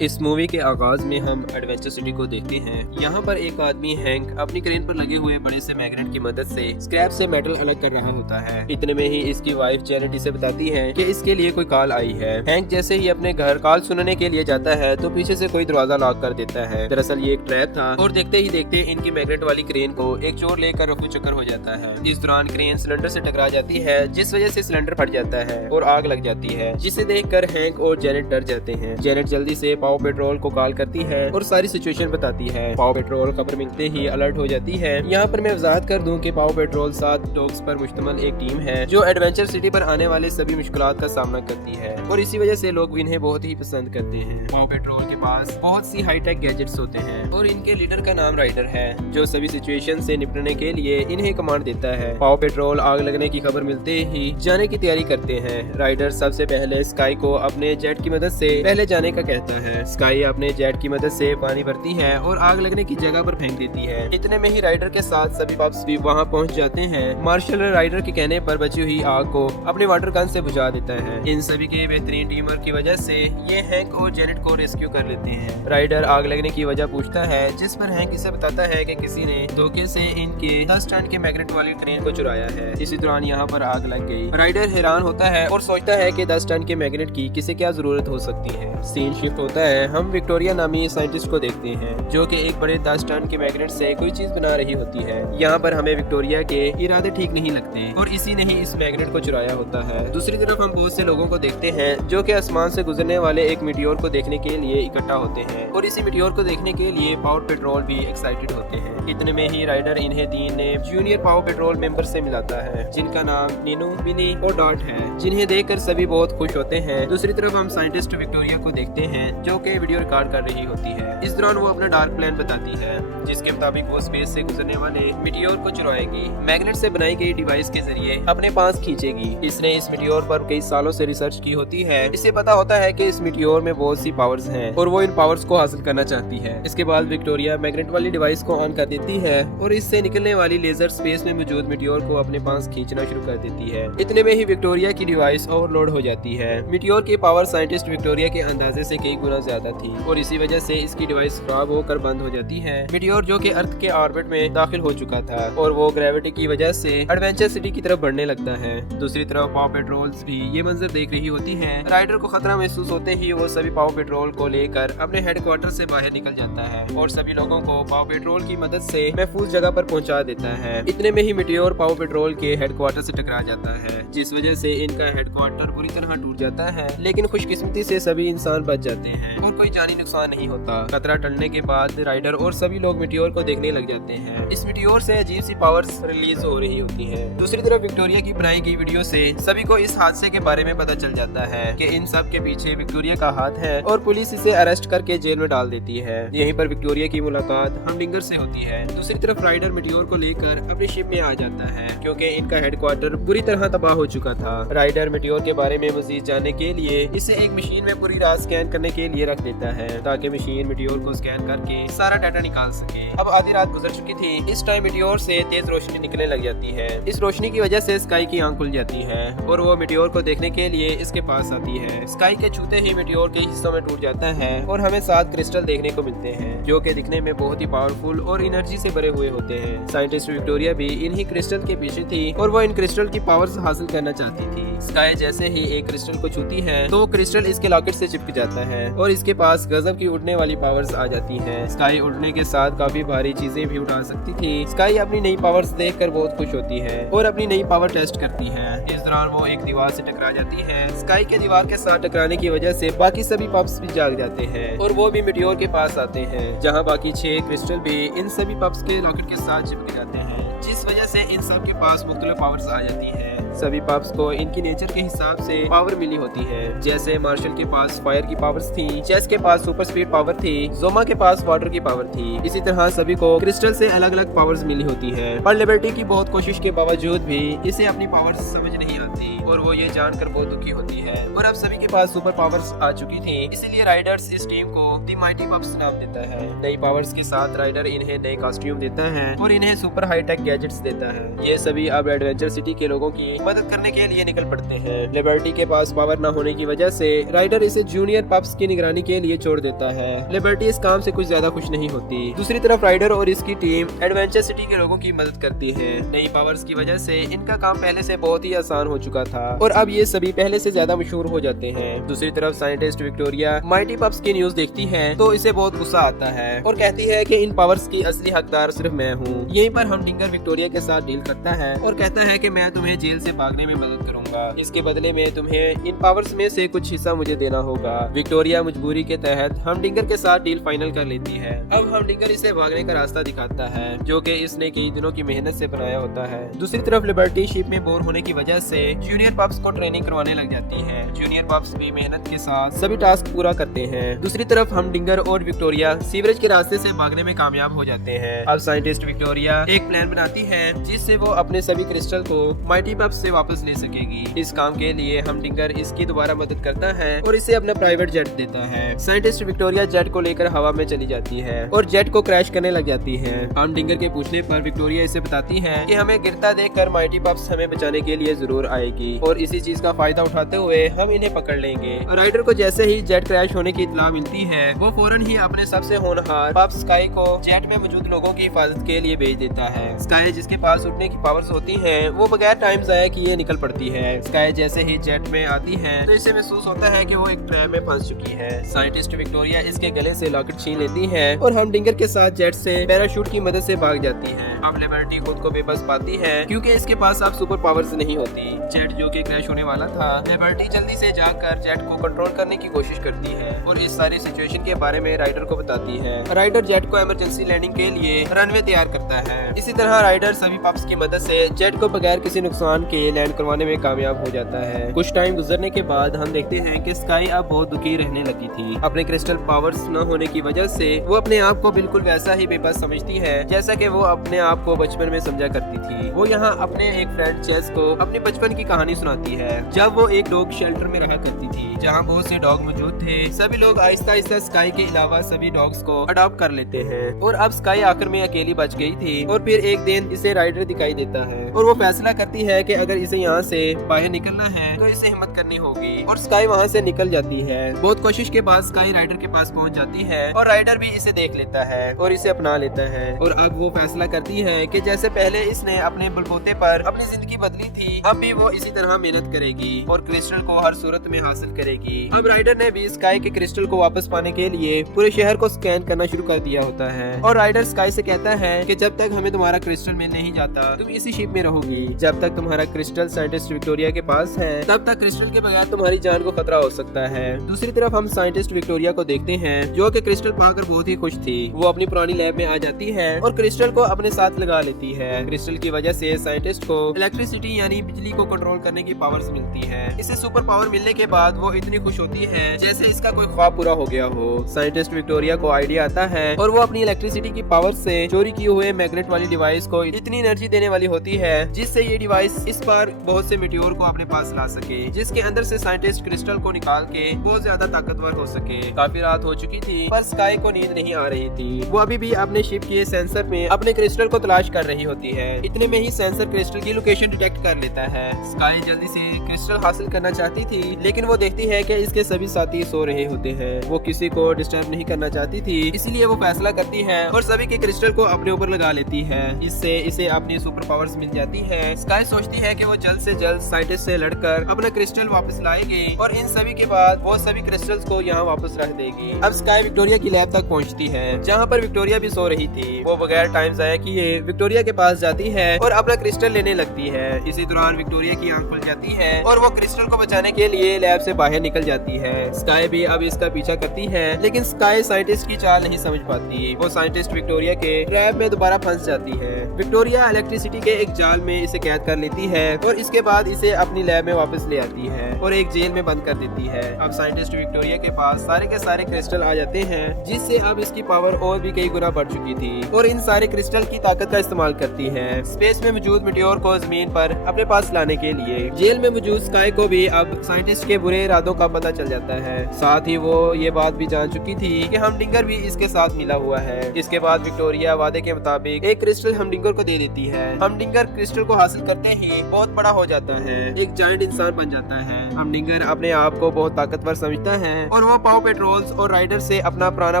इस मूवी के आगाज में हम एडवेंचर सिटी को देखते हैं। यहाँ पर एक आदमी हैंक अपनी क्रेन पर लगे हुए बड़े से मैग्नेट की मदद से स्क्रैप से मेटल अलग कर रहा होता है। इतने में ही इसकी वाइफ जेनेट इसे बताती है कि इसके लिए कोई कॉल आई है। हैंक जैसे ही अपने घर कॉल सुनने के लिए जाता है तो पीछे से कोई दरवाजा लॉक कर देता है। दरअसल ये एक ट्रैप था और देखते ही देखते इनकी मैग्नेट वाली क्रेन को एक चोर लेकर रफू चक्कर हो जाता है। इस दौरान क्रेन सिलेंडर से टकरा जाती है, जिस वजह से सिलेंडर फट जाता है और आग लग जाती है, जिसे देखकर हैंक और जेनेट डर जाते हैं। जेनेट जल्दी से पावर पेट्रोल को कॉल करती है और सारी सिचुएशन बताती है। पावर पेट्रोल खबर मिलते ही अलर्ट हो जाती है। यहाँ पर मैं वजाहत कर दूं कि पावर पेट्रोल 7 डॉग्स पर मुश्तमिल एक टीम है जो एडवेंचर सिटी पर आने वाले सभी मुश्किलात का सामना करती है और इसी वजह से लोग इन्हें बहुत ही पसंद करते हैं। पावर पेट्रोल के पास बहुत सी हाईटेक गैजेट्स होते हैं और इनके लीडर का नाम राइडर है जो सभी सिचुएशन से निपटने के लिए इन्हें कमांड देता है। पावर पेट्रोल आग लगने की खबर मिलते ही जाने की तैयारी करते हैं। राइडर सबसे पहले स्काई को अपने जेट की मदद से पहले जाने का कहता है। स्काई अपने जेट की मदद से पानी भरती है और आग लगने की जगह पर फेंक देती है। इतने में ही राइडर के साथ सभी पप्स भी वहां पहुंच जाते हैं। मार्शल राइडर के कहने पर बची हुई आग को अपने वाटर गन से बुझा देता है। इन सभी के बेहतरीन टीम वर्क की वजह से ये हैंक और जेनेट को रेस्क्यू कर लेते हैं। राइडर आग लगने की वजह पूछता है, जिस पर हैंक इसे बताता है कि किसी ने धोखे से इनके 10 टन के मैग्नेट वाली ट्रेन को चुराया है। इसी दौरान यहाँ पर आग लग गई। राइडर हैरान होता है और सोचता है कि 10 टन के मैग्नेट की किसे क्या जरूरत हो सकती है। सीन शिफ्ट होता है। हम विक्टोरिया नामी साइंटिस्ट को देखते हैं जो कि एक बड़े 10 टन के मैग्नेट से कोई चीज बना रही होती है। यहाँ पर हमें विक्टोरिया के इरादे ठीक नहीं लगते और इसी ने ही इस मैग्नेट को चुराया होता है। दूसरी तरफ हम बहुत से लोगों को देखते हैं जो कि आसमान से गुजरने वाले एक मीटियोर को देखने के लिए इकट्ठा होते हैं और इसी मीटियोर को देखने के लिए पावर पेट्रोल भी एक्साइटेड होते हैं। इतने में ही राइडर इन्हें 3 जूनियर पावर पेट्रोल मेंबर से मिलाता है जिनका नाम नीनू, मिनी और डॉट है, जिन्हें देखकर सभी बहुत खुश होते हैं। दूसरी तरफ हम साइंटिस्ट विक्टोरिया को देखते हैं जो कि वीडियो रिकॉर्ड कर रही होती है। इस दौरान वो अपना डार्क प्लान बताती है जिसके मुताबिक वो स्पेस से गुजरने वाले मीटियोर को चुराएगी। मैग्नेट से बनाई गई डिवाइस के जरिए अपने पास खींचेगी। इसने इस मीटियोर पर कई सालों से रिसर्च की होती है। इसे पता होता है कि इस मीटियोर में बहुत सी पावर्स हैं और वो इन पावर्स को हासिल करना चाहती है। इसके बाद विक्टोरिया मैग्नेट वाली डिवाइस को ऑन कर देती है और इससे निकलने वाली लेजर स्पेस में मौजूद मीटियोर को अपने पास खींचना शुरू कर देती है। इतने में ही विक्टोरिया की डिवाइस ओवरलोड हो जाती है। मीटियोर की पावर साइंटिस्ट विक्टोरिया के अंदाजे से कई गुना ज्यादा थी और इसी वजह से इसकी डिवाइस खराब होकर बंद हो जाती है। मीटियोर जो कि अर्थ के ऑर्बिट में दाखिल हो चुका था और वो ग्रेविटी की वजह से एडवेंचर सिटी की तरफ बढ़ने लगता है। दूसरी तरफ पावर पेट्रोल्स भी ये मंजर देख रही होती है। राइडर को खतरा महसूस होते ही वो सभी पावर पेट्रोल को लेकर अपने हेडक्वार्टर से बाहर निकल जाता है और सभी लोगों को पावर पेट्रोल की मदद से महफूज जगह पर पहुंचा देता है। इतने में ही मीटियोर पावर पेट्रोल के हेडक्वार्टर से टकरा जाता है जिस वजह से इनका हेडक्वार्टर बुरी तरह टूट जाता है, लेकिन खुशकिस्मती से सभी इंसान बच जाते हैं और कोई जानी नुकसान नहीं होता। खतरा टलने के बाद राइडर और सभी लोग मीटियोर को देखने लग जाते हैं। इस मीटियोर से अजीब सी पावर्स रिलीज हो रही होती हैं। दूसरी तरफ विक्टोरिया की बनाई गई वीडियो से सभी को इस हादसे के बारे में पता चल जाता है कि इन सब के पीछे विक्टोरिया का हाथ है और पुलिस इसे अरेस्ट करके जेल में डाल देती है। यहीं पर विक्टोरिया की मुलाकात हमडिंगर से होती है। दूसरी तरफ राइडर मीटियोर को लेकर अपनी शिप में आ जाता है क्योंकि इनका हेडक्वार्टर बुरी तरह तबाह हो चुका था। राइडर मीटियोर के बारे में मजीद जानने के लिए इसे एक मशीन में पूरी रात स्कैन करने के लिए रख देता है ताकि मशीन मीटियोर को स्कैन करके सारा डाटा निकाल सके। अब आधी रात गुजर चुकी थी। इस टाइम मीटियोर से तेज रोशनी निकलने लग जाती है। इस रोशनी की वजह से स्काई की आंख खुल जाती है और वो मीटियोर को देखने के लिए इसके पास आती है। स्काई के छूते ही मीटियोर के हिस्सों में टूट जाता है और हमें 7 क्रिस्टल देखने को मिलते हैं जो कि दिखने में बहुत ही पावरफुल और एनर्जी से भरे हुए होते हैं। साइंटिस्ट विक्टोरिया भी इन्हीं क्रिस्टल के पीछे थी और वो इन क्रिस्टल की पावर्स हासिल करना चाहती थी। स्काई जैसे ही एक क्रिस्टल को छूती है तो क्रिस्टल इसके लॉकेट से चिपक जाता है और इसके पास गजब की उड़ने वाली पावर्स आ जाती हैं। स्काई उड़ने के साथ काफी भारी चीजें भी उठा सकती थी। स्काई अपनी नई पावर्स देखकर बहुत खुश होती है और अपनी नई पावर टेस्ट करती है। इस दौरान वो एक दीवार से टकरा जाती है। स्काई के दीवार के साथ टकराने की वजह से बाकी सभी पप्स भी जाग जाते हैं और वो भी मीटियोर के पास आते हैं जहाँ बाकी 6 क्रिस्टल भी इन सभी पप्स के लॉकेट के साथ चिपक जाते हैं, जिस वजह से इन सब के पास मुख्तलिफ पावर्स आ जाती हैं। सभी पप्स को इनकी नेचर के हिसाब से पावर मिली होती है। जैसे मार्शल के पास फायर की पावर्स थी, चेस के पास सुपर स्पीड पावर थी, जोमा के पास वाटर की पावर थी। इसी तरह सभी को क्रिस्टल से अलग अलग पावर्स मिली होती है पर लिबर्टी की बहुत कोशिश के बावजूद भी इसे अपनी पावर्स समझ नहीं आती और वो ये जानकर बहुत दुखी होती है। और अब सभी के पास सुपर पावर्स आ चुकी थी, इसीलिए राइडर्स इस टीम को द माइटी पप्स नाम देता है। नई पावर्स के साथ राइडर इन्हें नए कॉस्ट्यूम देता है और इन्हें सुपर हाईटेक गैजेट्स देता है। ये सभी अब एडवेंचर सिटी के लोगों की मदद करने के लिए निकल पड़ते हैं। लिबर्टी के पास पावर न होने की वजह से राइडर इसे जूनियर पप्स की निगरानी के लिए छोड़ देता है। लिबर्टी इस काम से कुछ ज्यादा खुश नहीं होती। दूसरी तरफ राइडर और इसकी टीम एडवेंचर सिटी के लोगों की मदद करती है। नई पावर्स की वजह से इनका काम पहले से बहुत ही आसान हो चुका था और अब ये सभी पहले से ज्यादा मशहूर हो जाते हैं। दूसरी तरफ साइंटिस्ट विक्टोरिया माइटी पप्स की न्यूज देखती है तो इसे बहुत गुस्सा आता है और कहती है कि इन पावर्स की असली हकदार सिर्फ मैं हूँ। यहीं पर हमडिंगर विक्टोरिया के साथ डील करता है और कहता है कि मैं तुम्हें जेल से भागने में मदद करूंगा। इसके बदले में तुम्हें इन पावर्स में से कुछ हिस्सा मुझे देना होगा। विक्टोरिया मजबूरी के तहत हमडिंगर के साथ डील फाइनल कर लेती है। अब हमडिंगर इसे भागने का रास्ता दिखाता है जो कि इसने कई दिनों की मेहनत से बनाया होता है। दूसरी तरफ लिबर्टी शिप में बोर होने की वजह से जूनियर पप्स को ट्रेनिंग करवाने लग जाती है। जूनियर पप्स भी मेहनत के साथ सभी टास्क पूरा करते हैं। दूसरी तरफ हमडिंगर और विक्टोरिया सीवरेज के रास्ते से भागने में कामयाब हो जाते हैं। अब साइंटिस्ट विक्टोरिया एक प्लान बनाती है जिससे वो अपने सभी क्रिस्टल को माइटी पप्स से वापस ले सकेगी। इस काम के लिए हमडिंगर इसकी दोबारा मदद करता है और इसे अपना प्राइवेट जेट देता है। साइंटिस्ट विक्टोरिया जेट को लेकर हवा में चली जाती है और जेट को क्रैश करने लग जाती है। हमडिंगर के पूछने पर विक्टोरिया इसे बताती है कि हमें गिरता देखकर माइटी पप्स हमें बचाने के लिए जरूर आएगी और इसी चीज का फायदा उठाते हुए हम इन्हें पकड़ लेंगे। राइडर को जैसे ही जेट क्रैश होने की इत्तला मिलती है वो फौरन ही अपने सबसे होनहार पप स्काई को जेट में मौजूद लोगों की हिफाजत के लिए भेज देता है। स्काई जिसके पास उड़ने की पावर्स होती हैं वो बगैर टाइम जाया किए निकल पड़ती है। स्काई जैसे ही जेट में आती है तो इसे महसूस होता है कि वो एक ट्रैप में फंस चुकी है। साइंटिस्ट विक्टोरिया इसके गले से लॉकेट छीन लेती है और हमडिंगर के साथ जेट से पैराशूट की मदद से भाग जाती है। अब लिबर्टी खुद को बेबस पाती है क्योंकि इसके पास अब सुपर पावर्स नहीं होती। जेट जो कि क्रैश होने वाला था, लिबर्टी जल्दी से जाकर जेट को कंट्रोल करने की कोशिश करती है और इस सारी सिचुएशन के बारे में राइडर को बताती है। राइडर जेट को इमरजेंसी लैंडिंग के लिए रनवे तैयार करता है। इसी तरह राइडर सभी पप्स की मदद से जेट को बगैर किसी नुकसान के लैंड करवाने में कामयाब हो जाता है। कुछ टाइम गुजरने के बाद हम देखते हैं कि स्काई अब बहुत दुखी रहने लगी थी। अपने क्रिस्टल पावर्स न होने की वजह से वो अपने आप को बिल्कुल वैसा ही बेबस समझती है जैसा कि वो अपने आप को बचपन में समझा करती थी। वो यहाँ अपने एक फ्रेंड चेस को अपने बचपन की कहानी सुनाती है जब वो एक डॉग शेल्टर में रहा करती थी जहाँ बहुत से डॉग मौजूद थे। सभी लोग आहिस्ता आहिस्ता स्काई के अलावा सभी डॉग्स को अडॉप्ट कर लेते हैं और अब स्काई आखिर में अकेली बच गई थी और फिर एक दिन इसे राइडर दिखाई देता है और वो फैसला करती है कि अगर इसे यहाँ से बाहर निकलना है तो इसे हिम्मत करनी होगी और स्काई वहाँ से निकल जाती है। बहुत कोशिश के बाद स्काई राइडर के पास पहुँच जाती है और राइडर भी इसे देख लेता है और इसे अपना लेता है और अब वो फैसला करती है कि जैसे पहले इसने अपने बलबूते पर अपनी जिंदगी बदली थी अब भी वो इसी तरह मेहनत करेगी और क्रिस्टल को हर सूरत में हासिल करेगी। अब राइडर ने भी स्काई के क्रिस्टल को वापस पाने के लिए पूरे शहर को स्कैन करना शुरू कर दिया होता है और राइडर स्काई से कहता है कि जब तक हमें तुम्हारा क्रिस्टल मिल नहीं जाता तुम इसी शिप में रहोगी। जब तक तुम्हारा क्रिस्टल साइंटिस्ट विक्टोरिया के पास है तब तक क्रिस्टल के बगैर तुम्हारी जान को खतरा हो सकता है। दूसरी तरफ हम साइंटिस्ट विक्टोरिया को देखते हैं जो कि क्रिस्टल पाकर बहुत ही खुश थी। वो अपनी पुरानी लैब में आ जाती है और क्रिस्टल को अपने साथ लगा लेती है। क्रिस्टल की वजह से साइंटिस्ट को इलेक्ट्रिसिटी यानी बिजली को कंट्रोल करने की पावर्स मिलती है। इसे सुपर पावर मिलने के बाद वो इतनी खुश होती है जैसे इसका कोई ख्वाब पूरा हो गया हो। साइंटिस्ट विक्टोरिया को आइडिया आता है और वो अपनी इलेक्ट्रिसिटी की पावर से चोरी किए हुए मैग्नेट वाली डिवाइस को इतनी एनर्जी देने वाली होती है जिससे ये डिवाइस इस बार बहुत से मिट्योर को अपने पास ला सके जिसके अंदर से साइंटिस्ट क्रिस्टल को निकाल के बहुत ज्यादा ताकतवर हो सके। काफी रात हो चुकी थी पर स्काई को नींद नहीं आ रही थी। वो अभी भी अपने शिप के सेंसर में अपने क्रिस्टल को तलाश कर रही होती है। इतने में ही सेंसर क्रिस्टल की लोकेशन डिटेक्ट कर लेता है। स्काई जल्दी से क्रिस्टल हासिल करना चाहती थी लेकिन वो देखती है कि इसके सभी साथी सो रहे होते हैं। वो किसी को डिस्टर्ब नहीं करना चाहती थी इसलिए वो फैसला करती है और सभी के क्रिस्टल को अपने ऊपर लगा लेती है। इससे इसे अपनी सुपर पावर्स मिल जाती है। स्काई सोचती है कि वो जल्द से जल्द साइंटिस्ट से लड़कर अपना क्रिस्टल वापस लाएगी और इन सभी के बाद वो सभी क्रिस्टल्स को यहाँ वापस रख देगी। अब स्काई विक्टोरिया की लैब तक पहुँचती है जहाँ पर विक्टोरिया भी सो रही थी। वो बगैर टाइम जाया किए विक्टोरिया के पास जाती है और अपना क्रिस्टल लेने लगती है। इसी दौरान विक्टोरिया की आंख खुल जाती है और वो क्रिस्टल को बचाने के लिए लैब से बाहर निकल जाती है। स्काई भी अब इसका पीछा करती है लेकिन स्काई साइंटिस्ट की चाल नहीं समझ पाती। वो साइंटिस्ट विक्टोरिया के ट्रैप में दोबारा फंस जाती है। विक्टोरिया इलेक्ट्रिसिटी के एक जाल में इसे कैद कर लेती है और इसके बाद इसे अपनी लैब में वापस ले आती है और एक जेल में बंद कर देती है। अब साइंटिस्ट विक्टोरिया के पास सारे के सारे क्रिस्टल आ जाते हैं जिससे अब इसकी पावर और भी कई गुना बढ़ चुकी थी और इन सारे क्रिस्टल की ताकत का इस्तेमाल करती है स्पेस में मौजूद मिट्योर को जमीन पर अपने पास लाने के लिए। जेल में मौजूद स्काई को भी अब साइंटिस्ट के बुरे इरादों का पता चल जाता है। साथ ही वो ये बात भी जान चुकी थी कि हमडिंगर भी इसके साथ मिला हुआ है। इसके बाद विक्टोरिया वादे के मुताबिक एक क्रिस्टल हमडिंगर को दे देती है। हमडिंगर क्रिस्टल को हासिल करते ही बहुत बड़ा हो जाता हैं, एक जायंट इंसान बन जाता है। हमडिंगर अपने आप को बहुत ताकतवर समझता है और वो पाव पेट्रोल्स और राइडर से अपना पुराना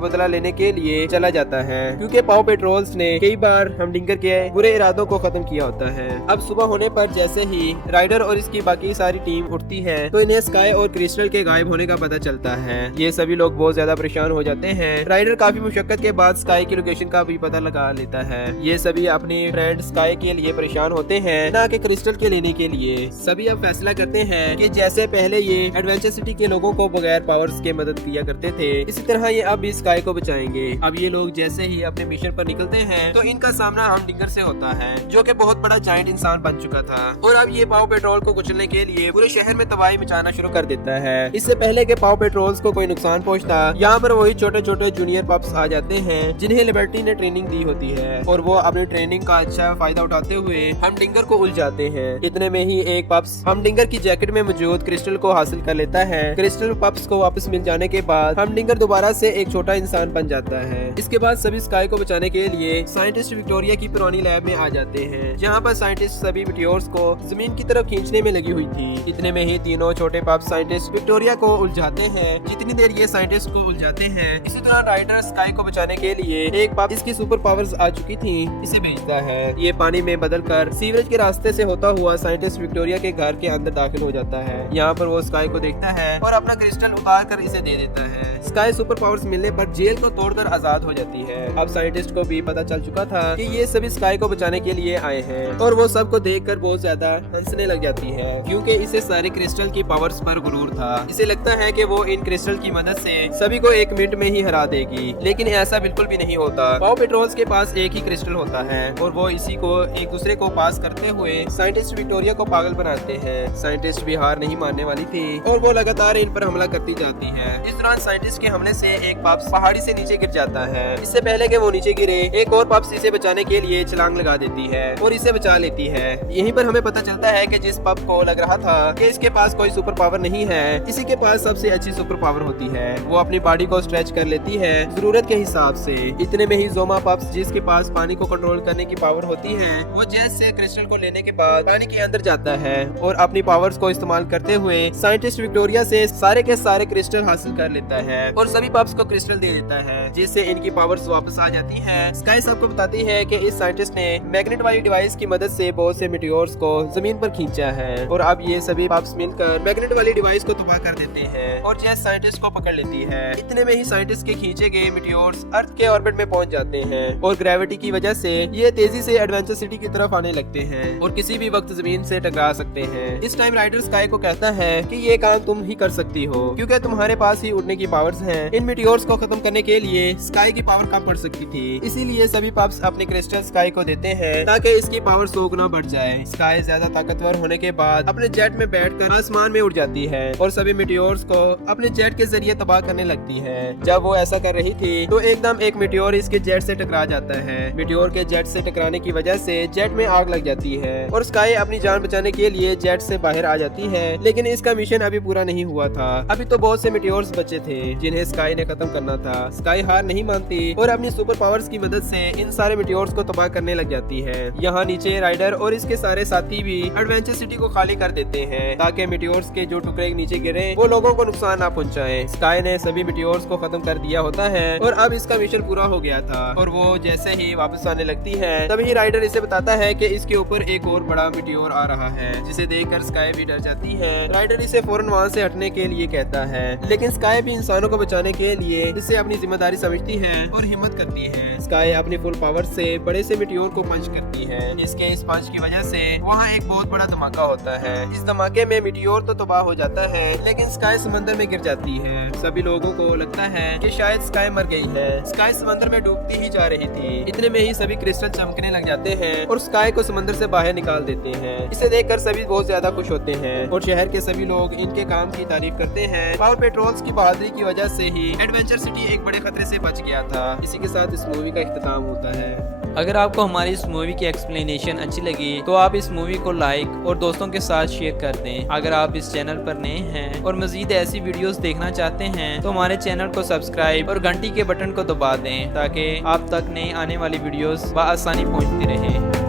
बदला लेने के लिए चला जाता है, क्योंकि पाव पेट्रोल्स ने कई बार हमडिंगर के बुरे इरादों को खत्म किया होता है। अब सुबह होने पर जैसे ही राइडर और इसकी बाकी सारी टीम उठती है तो इन्हें स्काई और क्रिस्टल के गायब होने का पता चलता है। ये सभी लोग बहुत ज्यादा परेशान हो जाते हैं। राइडर काफी मुशक्कत के बाद स्काई की लोकेशन का भी पता लगा लेता है। ये सभी अपने फ्रेंड स्काई के लिए परेशान होते हैं, ना कि क्रिस्टल के लेने के लिए। सभी अब फैसला करते हैं कि जैसे पहले ये एडवेंचर सिटी के लोगों को बगैर पावर्स के मदद किया करते थे, इसी तरह ये अब भी स्काई को बचाएंगे। अब ये लोग जैसे ही अपने मिशन पर निकलते हैं तो इनका सामना हमडिंगर से होता है, जो कि बहुत बड़ा जायंट इंसान बन चुका था और अब ये पाव पेट्रोल को कुचलने के लिए पूरे शहर में तबाही मचाना शुरू कर देता है। इससे पहले के पाव पेट्रोल्स को कोई नुकसान पहुंचता, यहाँ पर वही छोटे छोटे जूनियर पप्स आ जाते हैं जिन्हें लिबर्टी ने ट्रेनिंग दी होती है और वो अपनी ट्रेनिंग का अच्छा फायदा उठाते हुए हमडिंगर को उलझाते हैं। इतने में ही एक पप्स हमडिंगर की जैकेट में मौजूद क्रिस्टल को हासिल कर लेता है। क्रिस्टल पप्स को वापस मिल जाने के बाद हमडिंगर दोबारा से एक छोटा इंसान बन जाता है। इसके बाद सभी स्काई को बचाने के लिए साइंटिस्ट विक्टोरिया की पुरानी लैब में आ जाते हैं, जहाँ पर साइंटिस्ट सभी मीटियोर्स को जमीन की तरफ खींचने में लगी हुई थी। इतने में ही तीनों छोटे पप साइंटिस्ट विक्टोरिया को उलझाते हैं। जितनी देर ये साइंटिस्ट को उलझाते हैं, इसी तरह राइडर स्काई को बचाने के लिए एक पप इसकी सुपर पावर्स आ चुकी थी इसे भेजता है। ये पानी में बदलकर सीवरेज के रास्ते से होता हुआ साइंटिस्ट विक्टोरिया के घर के अंदर दाखिल हो जाता है। यहाँ पर वो स्काई को देखता है और अपना क्रिस्टल उतार कर इसे दे देता है। स्काई सुपर पावर्स मिलने पर जेल को तोड़कर आजाद हो जाती है। अब साइंटिस्ट को भी पता चल चुका था कि ये सभी स्काई को बचाने के लिए आए हैं और वो सबको देखकर बहुत ज्यादा हंसने लग जाती है, क्योंकि इसे सारे क्रिस्टल की पावर्स पर गुरूर था। इसे लगता है कि वो इन क्रिस्टल की मदद से सभी को एक मिनट में ही हरा देगी, लेकिन ऐसा बिल्कुल भी नहीं होता। पाव पेट्रोल्स के पास एक ही क्रिस्टल होता है और वो इसी को एक दूसरे को पास करते हुए साइंटिस्ट विक्टोरिया को पागल बनाते हैं। साइंटिस्ट भी हार नहीं मानने वाली थी और वो लगातार इन पर हमला करती जाती है। इस दौरान साइंटिस्ट के हमले से एक पप्स पहाड़ी से नीचे गिर जाता है। इससे पहले कि वो नीचे गिरे, एक और पप्स इसे बचाने के लिए छलांग लगा देती है और इसे बचा लेती है। यहीं पर हमें पता चलता है कि जिस पप को लग रहा था कि इसके पास कोई सुपर पावर नहीं है, इसी के पास सबसे अच्छी सुपर पावर होती है। वो अपनी बॉडी को स्ट्रेच कर लेती है जरूरत के हिसाब से। इतने में ही जोमा पप्स, जिसके पास पानी को कंट्रोल करने की पावर होती है, वो जेस से क्रिस्टल को लेने के बाद पानी के अंदर जाता है और अपनी पावर्स को इस्तेमाल करते हुए साइंटिस्ट विक्टोरिया से सारे के सारे क्रिस्टल हासिल कर लेता है और सभी पप्स को क्रिस्टल दे देता है, जिससे इनकी पावर्स वापस आ जाती है। स्काई सबको बताती है कि इस साइंटिस्ट ने मैग्नेट वाली डिवाइस की मदद से बहुत से मीटियोर्स को जमीन पर खींचा है और अब ये सभी पप्स मिलकर मैग्नेट वाली डिवाइस को तबाह कर देते हैं और जेस साइंटिस्ट को पकड़ लेती है। इतने में ही साइंटिस्ट के खींचे गए मीटियोर्स अर्थ के ऑर्बिट में पहुंच जाते हैं और ग्रेविटी की वजह से ये तेजी से एडवेंचर सिटी की तरफ आने लगते हैं और किसी भी वक्त जमीन से टकरा सकते हैं। इस टाइम राइडर स्काई को कहता है कि ये काम तुम ही कर सकती हो, क्योंकि तुम्हारे पास ही उड़ने की पावर्स हैं। इन मीटियोर्स को खत्म करने के लिए स्काई की पावर कम पड़ सकती थी, इसीलिए सभी पप्स अपने क्रिस्टल स्काई को देते हैं ताकि इसकी पावर 100 गुना बढ़ जाए। स्काई ज्यादा ताकतवर होने के बाद अपने जेट में बैठकर आसमान में उड़ जाती है और सभी मीटियोर्स को अपने जेट के जरिए तबाह करने लगती है। जब वो ऐसा कर रही थी तो एकदम एक मीटियोर इसके जेट से टकरा जाता है। मीटियोर के जेट से टकराने की वजह से जेट में आग लग जाती है और स्काई अपनी जान बचाने के लिए जेट से बाहर आ जाती है, लेकिन इसका मिशन अभी पूरा नहीं हुआ था। अभी तो बहुत से मीटियोर्स बचे थे जिन्हें स्काई ने खत्म करना था। स्काई हार नहीं मानती और अपनी सुपर पावर्स की मदद से इन सारे मीटियोर्स को तबाह करने लग जाती है। यहाँ नीचे राइडर और इसके सारे साथी भी एडवेंचर सिटी को खाली कर देते हैं ताकि मीटियोर्स के जो टुकड़े नीचे गिरे वो लोगों को नुकसान ना पहुँचाए। स्काई ने सभी मीटियोर्स को खत्म कर दिया होता है और अब इसका मिशन पूरा हो गया था और वो जैसे ही वापस आने लगती है तभी राइडर इसे बताता है कि इसके ऊपर एक और बड़ा मीटियोर आ रहा है, जिसे देखकर स्काई भी डर जाती है। राइडर इसे फौरन वहाँ से हटने के लिए कहता है, लेकिन स्काई भी इंसानों को बचाने के लिए इसे अपनी जिम्मेदारी समझती है और हिम्मत करती है। स्काई अपनी फुल पावर से बड़े से मीटियोर को पंच करती है। इसके इस पंच की वजह से वहाँ एक बहुत बड़ा धमाका होता है। इस धमाके में मीटियोर तो तबाह हो जाता है, लेकिन स्काई समंदर में गिर जाती है। सभी लोगों को लगता है कि शायद स्काई मर गई है। स्काई समंदर में डूबती ही जा रही थी। इतने में ही सभी क्रिस्टल चमकने लग जाते हैं और स्काई को समंदर से बाहर निकाल देते हैं। इसे देखकर सभी बहुत ज्यादा खुश होते हैं और शहर के सभी लोग इनके काम की तारीफ करते हैं। पावर पेट्रोल्स की बहादुरी की वजह से ही एडवेंचर सिटी एक बड़े खतरे से बच गया था। इसी के साथ इस मूवी का इख्तिताम होता है। अगर आपको हमारी इस मूवी की एक्सप्लेनेशन अच्छी लगी तो आप इस मूवी को लाइक और दोस्तों के साथ शेयर कर दें। अगर आप इस चैनल पर नए हैं और मजीद ऐसी वीडियोस देखना चाहते हैं तो हमारे चैनल को सब्सक्राइब और घंटी के बटन को दबा दें ताकि आप तक नई आने वाली वीडियोस बआसानी पहुंचती रहें।